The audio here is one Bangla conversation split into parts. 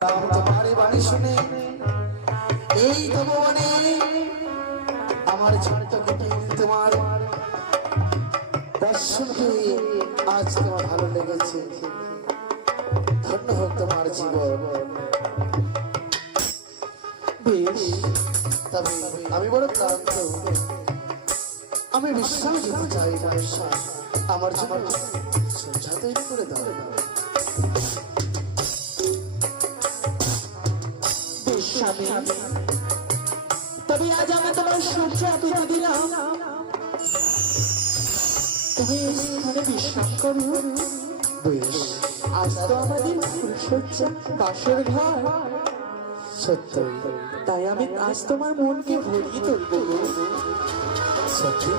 তোমার বাণী শুনে এই ভগবানে আমার ছোট্ট কুটি তোমার দর্শন পেয়ে আজ তোমার ভালো লেগেছে। ধন্য হোক তোমার জীবন। বেশ, তবে আমি বড় ক্লান্ত, আমি বিশ্রাম যেতে চাই। আমার জন্য সজ্জা তৈরি করে দাও। তবে আজ আমি তোমার সজ্জা পেতে দিলাম, তুমি এখানে বিশ্রাম করো। বেশ, আজ তো আমাদের ফুলসজ্জা বাসর ঘর, সত্যি তাই আমি আজ তোমার মনকে ভরিয়ে তুলবো। সত্যি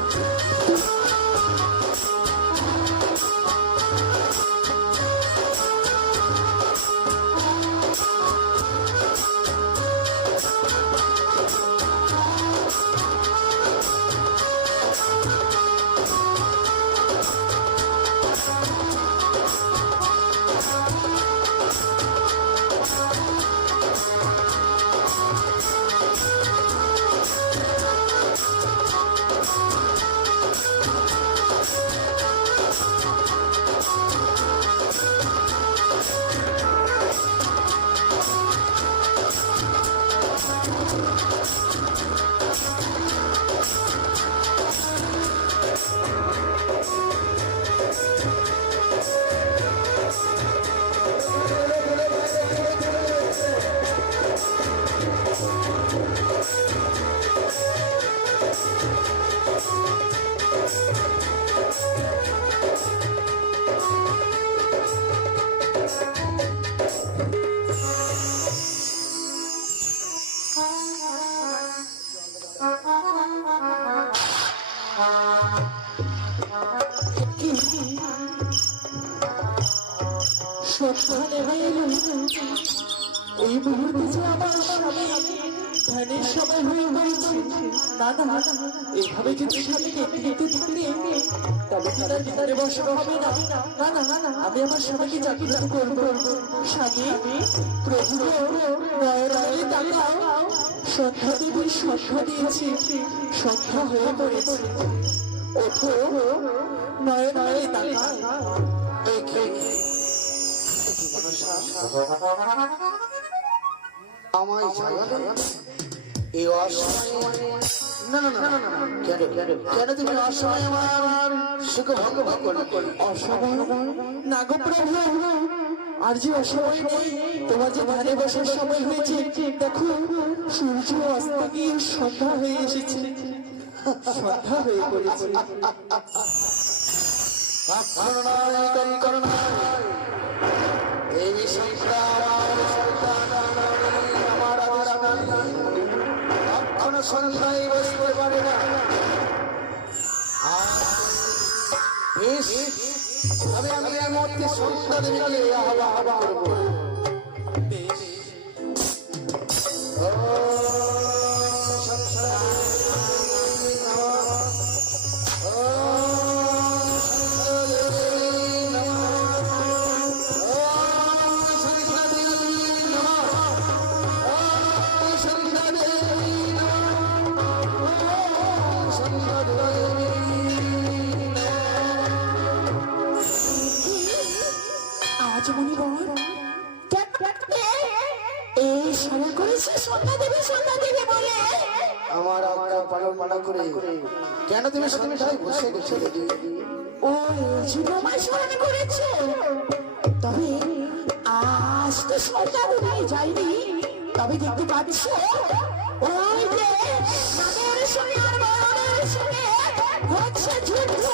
সন্ধানে হইল এই মুহূর্তে যে আমার স্বামী ধ্যানের সময় হয়ে হয়েছে। না না, এইভাবে যদি স্বামীকে দেখতে থাকলে তবে কি তার ভিতরে বসানো হবে না। না না না, আমি আমার স্বামীকে জাগ্রত করবো। স্বামী, প্রভু নয়নালে তাকাও, সন্ধ্যা দেবীর সন্ধ্যা দিয়েছি, সন্ধ্যা হয়ে পড়েছে। ওঠো, নয়নালে তাকাও। আমায় জাগালে এই অসময়ে? না না না, কেন কেন তুমি অসময়ে আমার সুখ ভঙ্গ করলে? অসময় না গো প্রভু, আর যে অসময় নেই, তোমার যে ধারে বসার সময় হয়েছে। দেখো, সূর্য অস্ত গিয়ে সন্ধ্যা হয়ে এসেছে, সন্ধ্যা হয়ে পড়েছে। এই আমার এখনো সন্ধ্যায় বসতে পারে না। তবে আমি এই মুহূর্তে সন্ধ্যা দেবীকে আহ্বান করবো। আজ মনে বল এই সবাই করেছে সন্ধ্যা দেবী বলে আমার আজ্ঞা পালন মানা করে কেন তুমি সন্ধ্যায় বসে গেছো? ও জীবমায় স্মরণ করেছে। তবে আজ তো সন্ধ্যা দেবী যায়নি, তবে দেখতে পাচ্ছ ওই যে মানের সঙ্গে আর মরণের সঙ্গে হচ্ছে যুদ্ধ।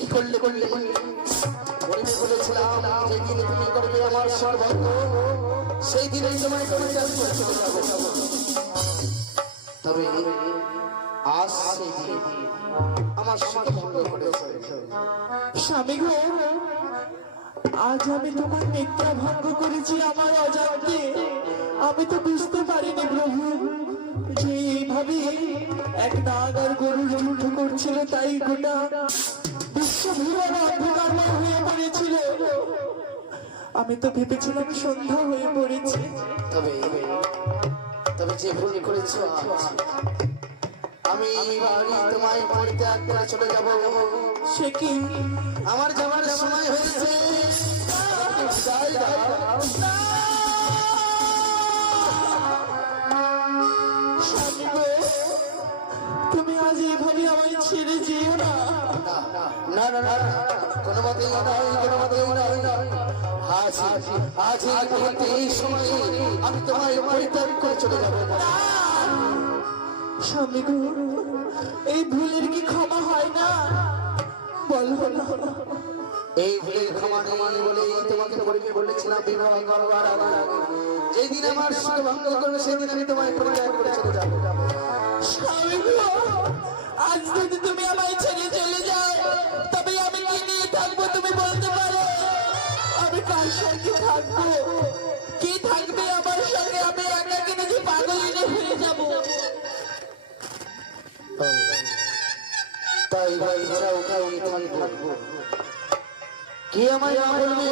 কি করলে বলেছিলাম যেদিন তুমি করবে আমার সর্বঙ্গ, সেই দিনেই তোমায় পরিচালনা করতে হবে। তবে আজ সেই দিন আমার সাথে ভঙ্গ করেছে। স্বামী গো, আজ আমি তোমার নিদ্রা ভঙ্গ করেছি আমার অজান্তে। আমি তো বুঝতে পারিনি প্রভু যে এইভাবে এক নাগ আর গরুর যুদ্ধ করছিল, তাই গোটা বিশ্বভুবন অন্ধকারময় হয়ে পড়েছিল। আমি তো ভেবেছিলাম সন্ধ্যা হয়ে পড়েছে। তবে তবে যে ভুল করেছো আজ, আমি বাড়ি তোমায় পরিত্যাগ করে চলে যাব। সে কি? আমার যাওয়ার সময় হয়েছে। বিদায় দাও। স্বামী গো, তুমি আজ এইভাবে আমায় ছেড়ে যেও না। না না না না, কোনো মতেই নয়, কোনো মতেই নয়। আজ আজ এই মুহূর্তে এই সময়ে আমি তোমায় পরিত্যাগ করে চলে যাব। স্বামী গো, এই ভুলের কি ক্ষমা হয় না? বলো না। এই ভুলের ক্ষমা নেই বলেই তোমাকে পরিবে বলেছিলাম বিবাহ করবার আগে, যেদিন আমার সুখ ভঙ্গ করবে সেদিন আমি তোমায় পরিত্যাগ করে চলে যাব। স্বামী গো, আজ যদি তুমি আমায় ছেড়ে চলে যাও, তবে আমি কি নিয়ে থাকবো তুমি বলতে পারো? আমি কার সঙ্গে থাকবো? কি থাকবে আমার সঙ্গে? আমি একাকে নিজে পাগলিনী হয়ে যাবো। তাই ভাই যাও কাউকে থাকবো, কি আমায় না বলবে?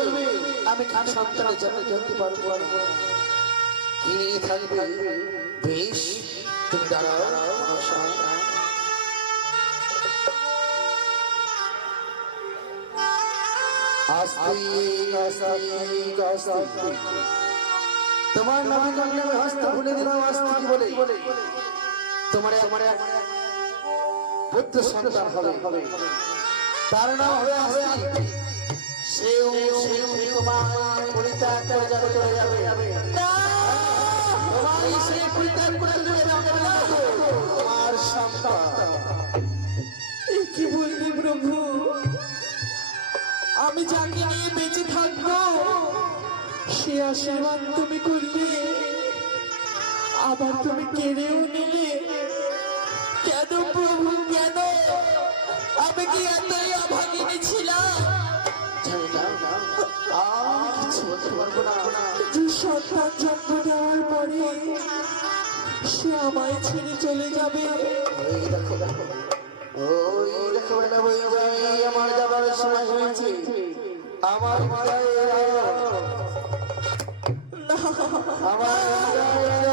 আমি কি সন্তানের জন্য জানতে পারবো? কি নিয়ে থাকবে? বেশ, তুমি দাঁড়াও আমার সামনে। আস্তে আস্তে আস্তে তোমার নামে কামলে আমি হস্ত ভুলে দিলাম। আস্তে কি বলে তোমার আমার এক পুত্র সন্তান হবে, তার নাম হবে আস্তে। সেও তোমার পরিত্যাগ করে যাবে, চলে যাবে। তোমার সেই পরিত্যাগ করে চলে যাবে তোমার সন্তান। এ কি বলবে প্রভু? আমি যাকে নিয়ে বেঁচে থাকবো সে আশীর্বাদ তুমি করলে, আবার তুমি কেড়েও নিলে। কেন প্রভু, কেন? আমি কি এতই অভাগিনী ছিলাম জানি না, আমি কিছু বলতে পারবো না। যে সন্তান জন্ম দেওয়ার পরে সে আমায় ছেড়ে চলে যাবে? ওই দেখো দেখো, ওই দেখো বেলা বয়ে যায়। আমার যাবার সময় হয়েছে, আমার বিদায়, না, আমার বিদায়।